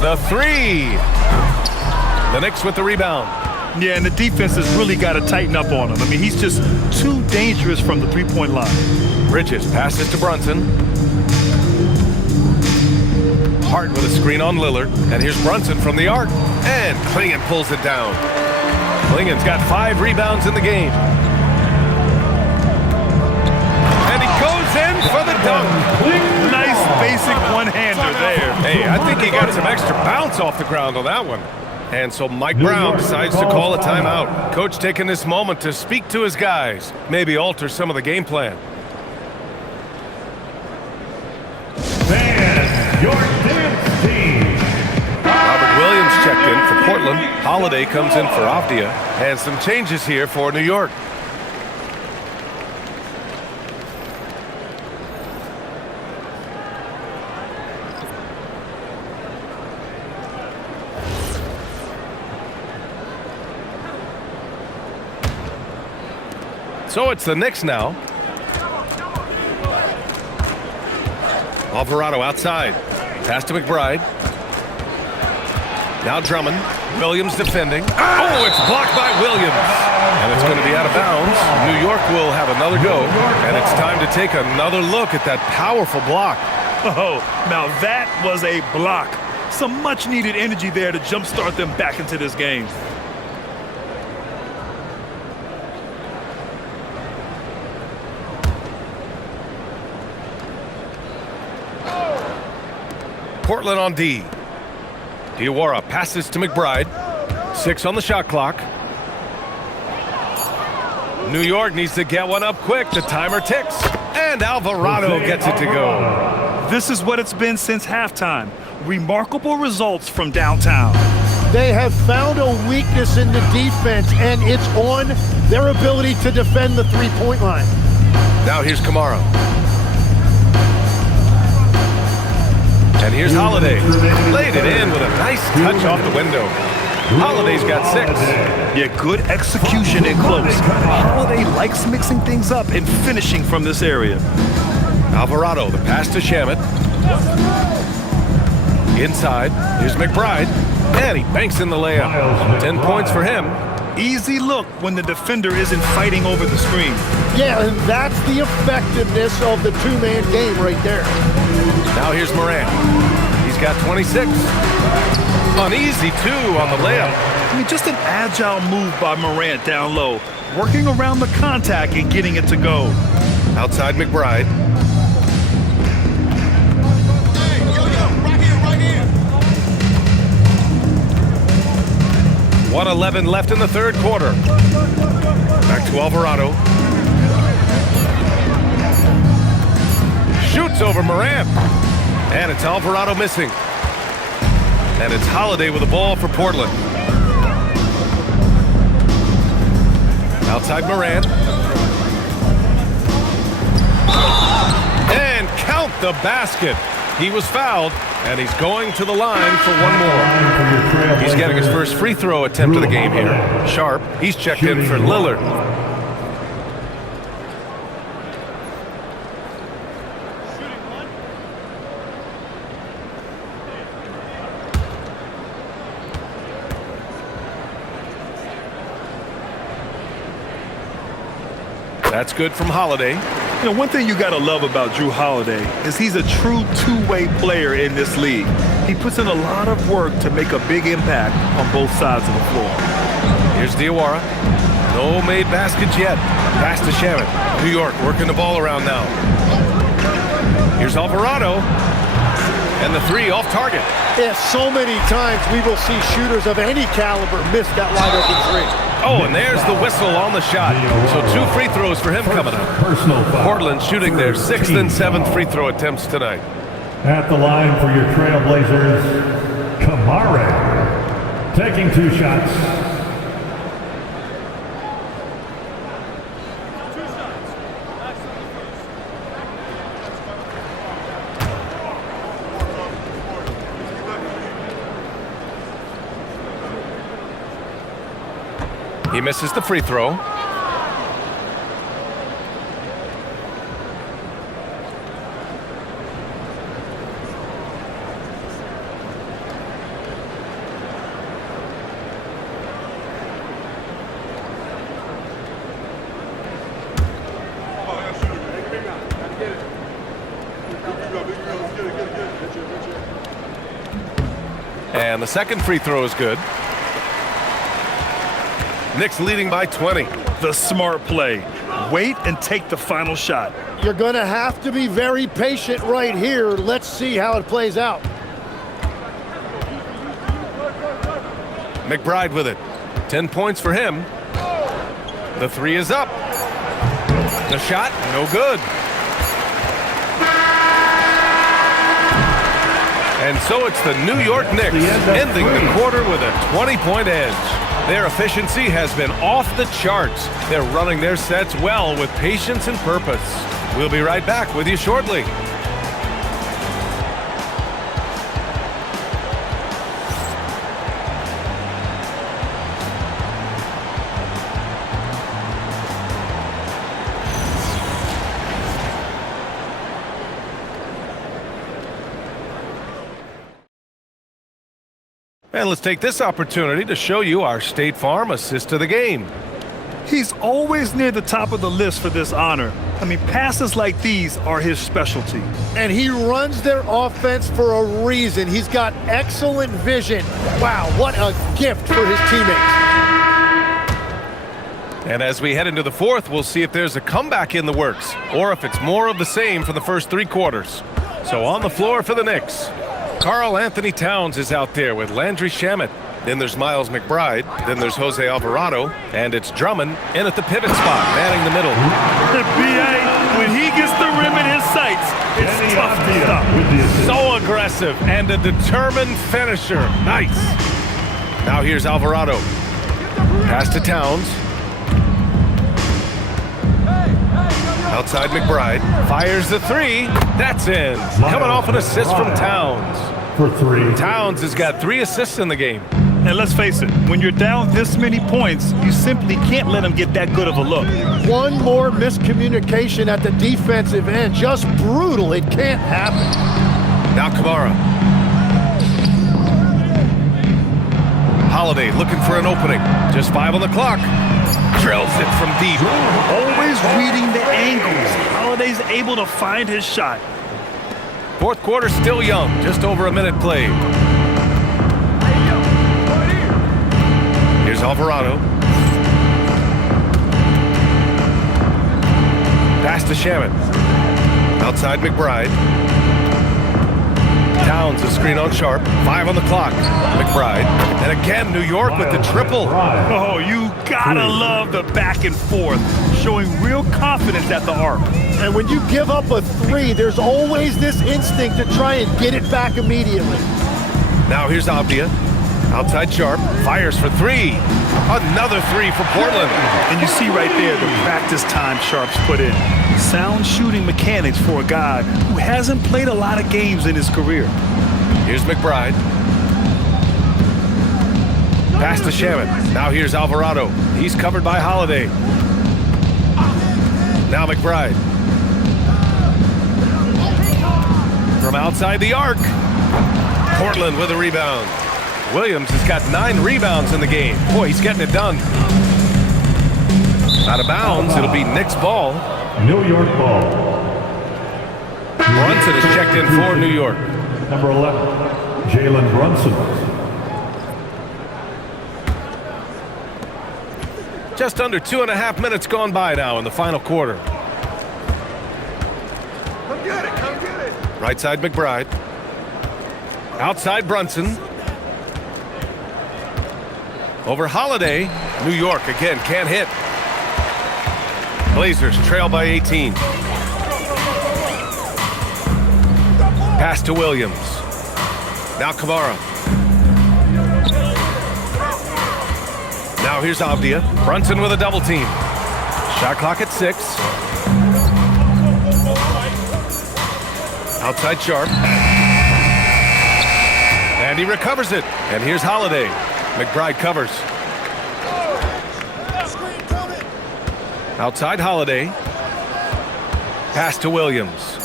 The three. The Knicks with the rebound. Yeah, and the defense has really got to tighten up on him. I mean, he's just too dangerous from the three-point line. Bridges passes to Brunson. Hart with a screen on Lillard. And here's Brunson from the arc. And Clingan pulls it down. Clingan's got 5 rebounds in the game. And he goes in for the dunk. Nice basic one-hander there. Hey, I think he got some extra bounce off the ground on that one. And so Mike Brown decides to call a timeout. Coach taking this moment to speak to his guys, maybe alter some of the game plan. And your dance team. Robert Williams checked in for Portland. Holiday comes in for Avdia. And some changes here for New York. So it's the Knicks now. Alvarado outside. Pass to McBride. Now Drummond. Williams defending. Oh, it's blocked by Williams. And it's going to be out of bounds. New York will have another go. And it's time to take another look at that powerful block. Oh, now that was a block. Some much-needed energy there to jumpstart them back into this game. Portland on D. Diawara passes to McBride. 6 on the shot clock. New York needs to get one up quick. The timer ticks. And Alvarado gets it to go. This is what it's been since halftime. Remarkable results from downtown. They have found a weakness in the defense, and it's on their ability to defend the three-point line. Now here's Kamara. And here's Holiday. Laid it in with a nice touch off the window. Holiday's got 6. Yeah, good execution and close. Holiday likes mixing things up and finishing from this area. Alvarado, the pass to Shamet. Inside, here's McBride. And he banks in the layup. 10 points for him. Easy look when the defender isn't fighting over the screen. Yeah, and that's the effectiveness of the two-man game right there. Now here's Morant. He's got 26. Uneasy, too, on the layup. I mean, just an agile move by Morant down low, working around the contact and getting it to go. Outside McBride. Right here. 1:11 left in the third quarter. Back to Alvarado. Shoots over Morant. And it's Alvarado missing. And it's Holiday with the ball for Portland. Outside Morant. And count the basket. He was fouled, and he's going to the line for one more. He's getting his first free throw attempt of the game here. Sharp, he's checked in for Lillard. That's good from Holiday. You know, one thing you got to love about Drew Holiday is he's a true two-way player in this league. He puts in a lot of work to make a big impact on both sides of the floor. Here's Diawara. No made baskets yet. Pass to Shaman. New York working the ball around now. Here's Alvarado. And the three off target. Yeah, so many times we will see shooters of any caliber miss that wide open three. Oh, and there's the whistle on the shot. So 2 free throws for him coming up. Portland shooting their 6th and 7th free throw attempts tonight. At the line for your Trailblazers, Kamare. Taking 2 shots. He misses the free throw. And the second free throw is good. Knicks leading by 20. The smart play. Wait and take the final shot. You're going to have to be very patient right here. Let's see how it plays out. McBride with it. 10 points for him. The three is up. The shot, no good. And so it's the New York Knicks ending the quarter with a 20-point edge. Their efficiency has been off the charts. They're running their sets well with patience and purpose. We'll be right back with you shortly. And let's take this opportunity to show you our State Farm assist of the game. He's always near the top of the list for this honor. I mean, passes like these are his specialty. And he runs their offense for a reason. He's got excellent vision. Wow, what a gift for his teammates. And as we head into the fourth, we'll see if there's a comeback in the works or if it's more of the same for the first 3 quarters. So on the floor for the Knicks, Karl Anthony Towns is out there with Landry Shamet. Then there's Miles McBride. Then there's Jose Alvarado. And it's Drummond in at the pivot spot, manning the middle. B.A., when he gets the rim in his sights, it's tough to stop. So aggressive and a determined finisher. Nice. Now here's Alvarado. Pass to Towns. Outside McBride. Fires the three. That's in. Coming off an assist from Towns. For 3. Towns has got 3 assists in the game. And let's face it, when you're down this many points, you simply can't let him get that good of a look. One more miscommunication at the defensive end. Just brutal. It can't happen. Now Kamara. Holiday looking for an opening. Just 5 on the clock. Drills it from deep. Always reading the angles. Holiday's able to find his shot. Fourth quarter still young. Just over a minute played. Here's Alvarado. Pass to Shaman. Outside McBride. Towns a screen on Sharp. 5 on the clock. McBride. And again, New York with the triple. Oh, you gotta love the back and forth, showing real confidence at the arc. And when you give up a 3, there's always this instinct to try and get it back immediately. Now here's Abdia. Outside Sharp. Fires for 3. Another 3 for Portland. And you see right there the practice time Sharp's put in. Sound shooting mechanics for a guy who hasn't played a lot of games in his career. Here's McBride. Pass to Shaman. Now here's Alvarado. He's covered by Holiday. Now McBride. From outside the arc. Portland with a rebound. Williams has got 9 rebounds in the game. Boy, he's getting it done. Out of bounds, it'll be Knicks ball. New York ball. Brunson is checked in for New York. Number 11, Jalen Brunson. Just under 2.5 minutes gone by now in the final quarter. Come get it, come get it. Right side McBride. Outside Brunson. Over Holiday. New York again can't hit. Blazers trail by 18. Pass to Williams. Now Kamara. Now here's Avdia. Brunson with a double team. Shot clock at 6. Outside Sharp. And he recovers it. And here's Holiday. McBride covers. Outside Holiday. Pass to Williams.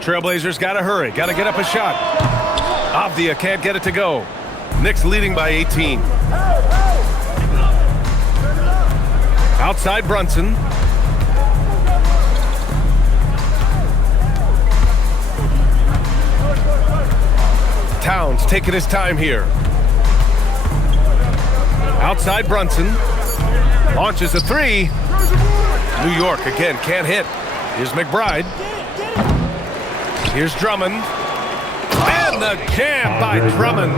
Trailblazers got to hurry. Got to get up a shot. Avdia can't get it to go. Knicks leading by 18. Outside Brunson. Towns taking his time here. Outside Brunson. Launches a 3. New York again can't hit. Here's McBride. Here's Drummond. And the jam by Drummond.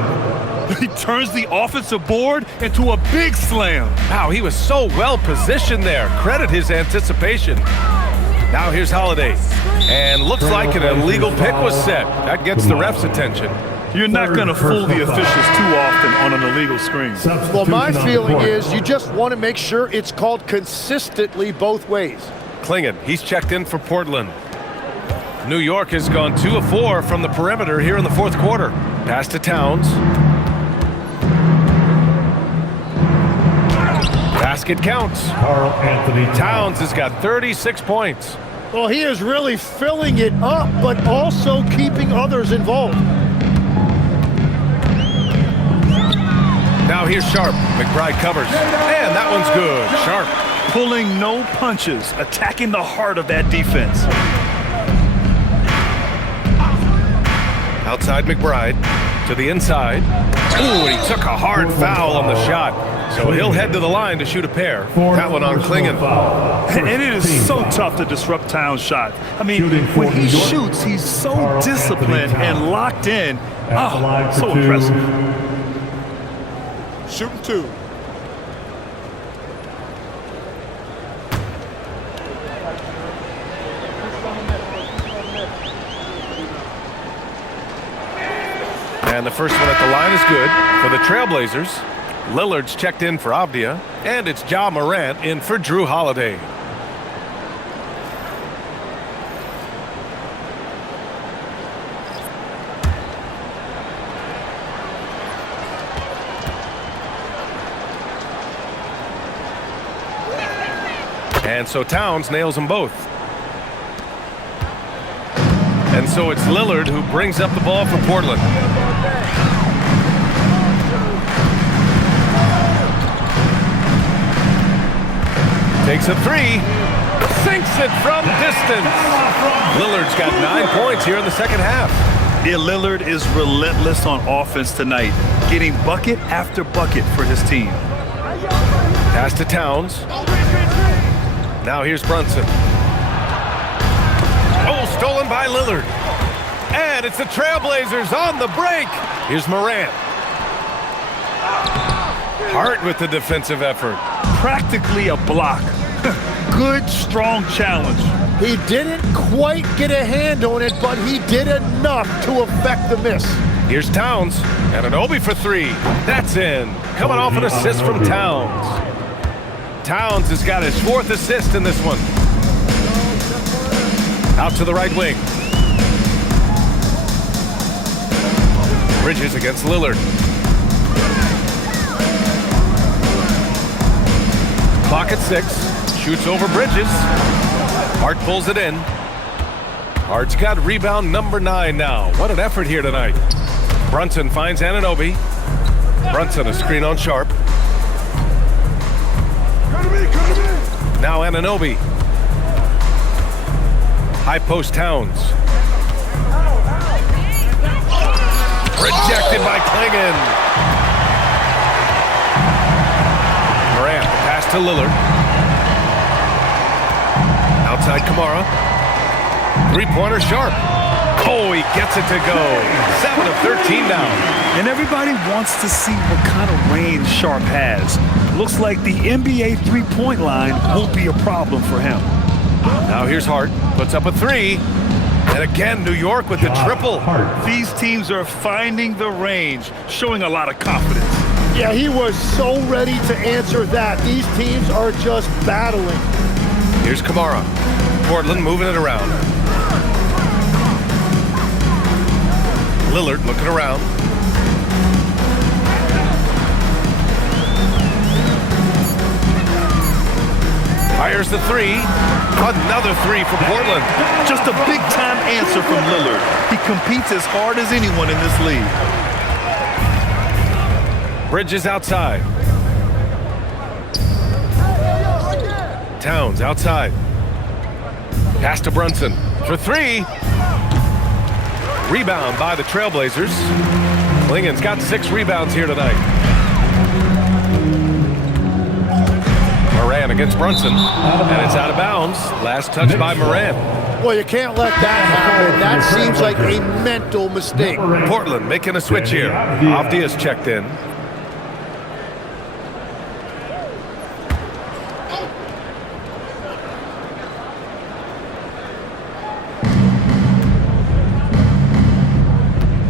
He turns the offensive board into a big slam. Wow, he was so well positioned there. Credit his anticipation. Now here's Holiday. And looks like an illegal pick was set. That gets the ref's attention. You're not going to fool the officials too often on an illegal screen. Well, my feeling is you just want to make sure it's called consistently both ways. Klingon, he's checked in for Portland. New York has gone 2 of 4 from the perimeter here in the fourth quarter. Pass to Towns. Basket counts. Carl Anthony Towns has got 36 points. Well, he is really filling it up, but also keeping others involved. Now here's Sharp. McBride covers. And that one's good. Sharp. Pulling no punches, attacking the heart of that defense. Outside McBride to the inside. Ooh, he took a hard foul on the shot. So he'll head to the line to shoot a pair. That one on Klingon. And it is so tough to disrupt Towns' shot. I mean, when he shoots, he's so disciplined and locked in. Oh, so impressive. Shooting 2. And the first one at the line is good for the Trailblazers. Lillard's checked in for Avdia, and it's Ja Morant in for Drew Holiday. And so Towns nails them both. And so it's Lillard who brings up the ball for Portland. Takes a 3. Sinks it from distance. Lillard's got 9 points here in the second half. Yeah, Lillard is relentless on offense tonight, getting bucket after bucket for his team. Pass to Towns. Now here's Brunson. Oh, stolen by Lillard. And it's the Trailblazers on the break. Here's Morant. Hart with the defensive effort. Practically a block. Good, strong challenge. He didn't quite get a hand on it, but he did enough to affect the miss. Here's Towns. And an Obi for 3. That's in. Coming off an assist from Towns. Towns has got his 4th assist in this one. Out to the right wing. Bridges against Lillard. Clock at 6. Shoots over Bridges. Hart pulls it in. Hart's got rebound number 9 now. What an effort here tonight. Brunson finds Anunoby. Brunson a screen on Sharp. Now Anunoby. High post Towns. Rejected by Klingon. Morant, pass to Lillard. Outside Kamara. Three-pointer Sharp. Oh, he gets it to go. 7 of 13 now. And everybody wants to see what kind of range Sharp has. Looks like the NBA three-point line won't be a problem for him. Now here's Hart. Puts up a three. And again, New York with the triple. These teams are finding the range, showing a lot of confidence. Yeah, he was so ready to answer that. These teams are just battling. Here's Kamara. Portland moving it around. Lillard looking around. Fires the three. Another three for Portland. Just a big-time answer from Lillard. He competes as hard as anyone in this league. Bridges outside. Towns outside. Pass to Brunson for three. Rebound by the Trailblazers. Klingon's got 6 rebounds here tonight. Moran against Brunson, and it's out of bounds. Last touch by Moran. Well, you can't let that happen. That seems like a mental mistake. Portland making a switch here. Avdia's checked in.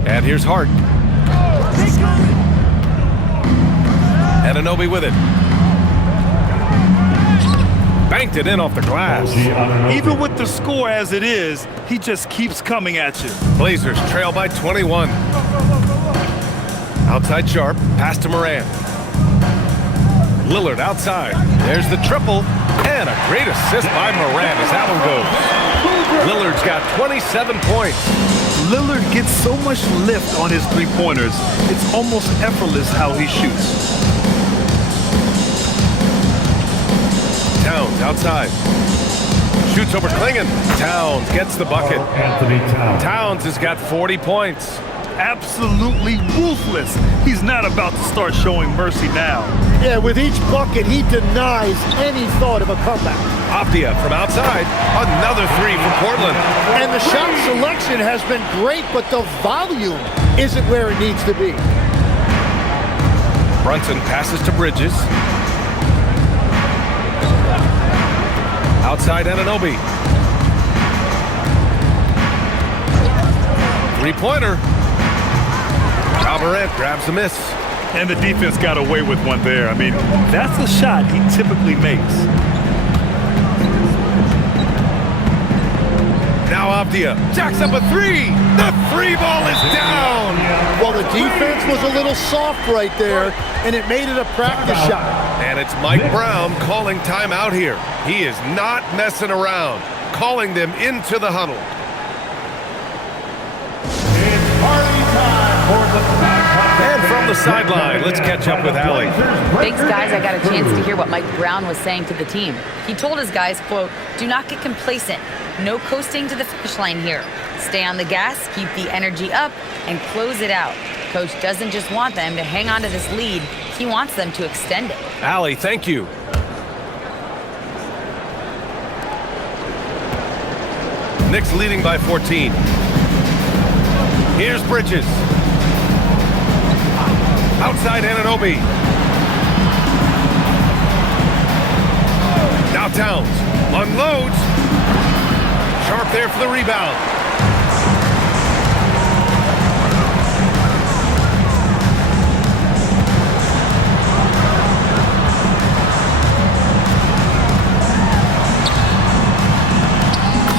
And here's Hart. Anunoby with it. Banked it in off the glass. Even with the score as it is, he just keeps coming at you. Blazers trail by 21. Outside Sharp, pass to Moran. Lillard outside. There's the triple, and a great assist by Moran as that one goes. Lillard's got 27 points. Lillard gets so much lift on his three-pointers, it's almost effortless how he shoots. Towns outside. Shoots over Klingon. Towns gets the bucket. Anthony Towns. Towns has got 40 points. Absolutely ruthless. He's not about to start showing mercy now. Yeah, with each bucket, he denies any thought of a comeback. Avdia from outside. Another three from Portland. And the shot selection has been great, but the volume isn't where it needs to be. Brunson passes to Bridges. Outside Anunoby. Three-pointer. Morant grabs the miss. And the defense got away with one there. I mean, that's a shot he typically makes. Now Avdia jacks up a three. The free ball is down. Well, the defense was a little soft right there, and it made it a practice shot. And it's Mike Brown calling timeout here. He is not messing around, calling them into the huddle. It's party time for the And from the sideline, let's catch up with Allie. Thanks, guys. I got a chance to hear what Mike Brown was saying to the team. He told his guys, quote, "Do not get complacent. No coasting to the finish line here. Stay on the gas, keep the energy up, and close it out." Coach doesn't just want them to hang on to this lead. He wants them to extend it. Allie, thank you. Knicks leading by 14. Here's Bridges. Outside Anunoby. Now Towns unloads. Sharp there for the rebound.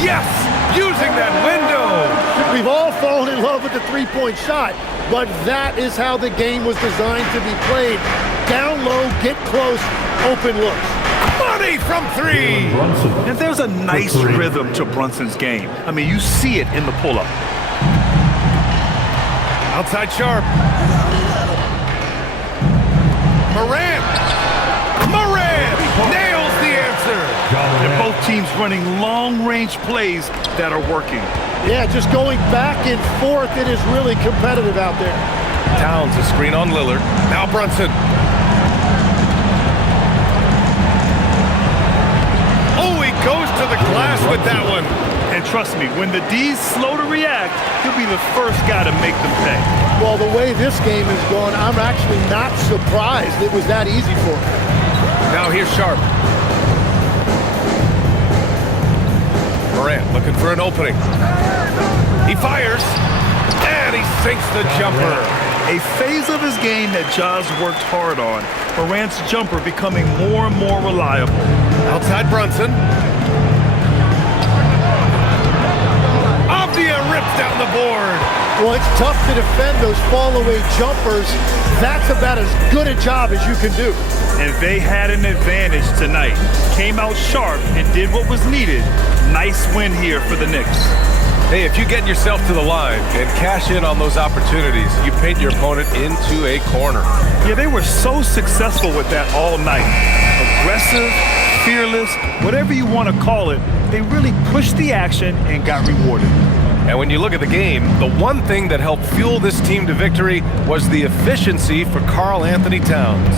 Yes! Using that window! We've all fallen in love with the three-point shot, but that is how the game was designed to be played. Down low, get close, open looks. Money from three! And there's a nice rhythm to Brunson's game. I mean, you see it in the pull-up. Outside Sharp. Moran! Moran! Nails the answer! team's running long-range plays that are working. Yeah, just going back and forth, it is really competitive out there. Towns a screen on Lillard. Now Brunson. Oh, he goes to the glass with that one. And trust me, when the D's slow to react, he'll be the first guy to make them pay. Well, the way this game is going, I'm actually not surprised it was that easy for him. Now here's Sharp. Morant looking for an opening. He fires, and he sinks the jumper. A phase of his game that Ja's worked hard on. Morant's jumper becoming more and more reliable. Outside Brunson. Avdia rips down the board. Well, it's tough to defend those fall-away jumpers. That's about as good a job as you can do. And they had an advantage tonight. Came out sharp and did what was needed. Nice win here for the Knicks. Hey, if you get yourself to the line and cash in on those opportunities, you paint your opponent into a corner. Yeah, they were so successful with that all night. Aggressive, fearless, whatever you want to call it, they really pushed the action and got rewarded. And when you look at the game, the one thing that helped fuel this team to victory was the efficiency for Karl Anthony Towns.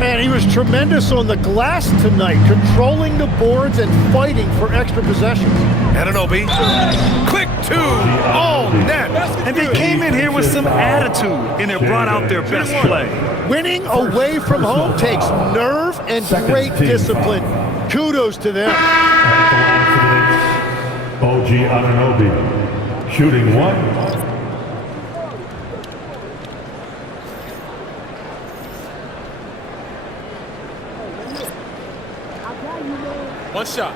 Man, he was tremendous on the glass tonight, controlling the boards and fighting for extra possessions. Anunoby, quick two, all net. And they came in here with some attitude, and it brought out their best play. Winning away from home takes nerve and great discipline. Kudos to them. OG Anunoby. Shooting one. One shot.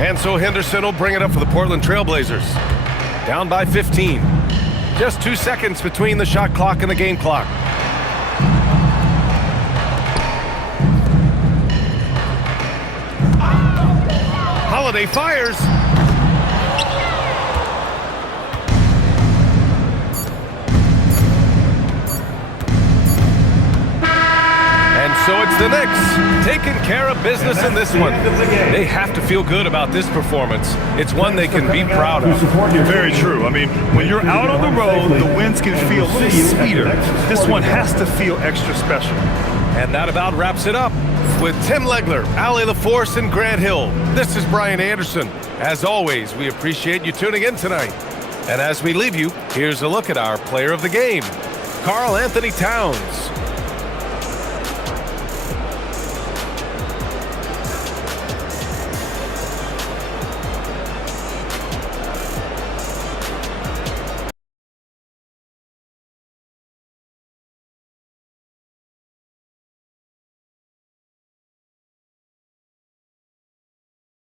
And so Henderson will bring it up for the Portland Trailblazers. Down by 15. Just 2 seconds between the shot clock and the game clock. Holiday fires. And so it's the Knicks taking care of business in this one. They have to feel good about this performance. It's one they can be proud of. Very true. I mean, when you're out on the road, the wins can feel a little sweeter. This one has to feel extra special. And that about wraps it up. With Tim Legler, Ali LaForce, and Grant Hill, this is Brian Anderson. As always, we appreciate you tuning in tonight. And as we leave you, here's a look at our player of the game, Karl Anthony Towns.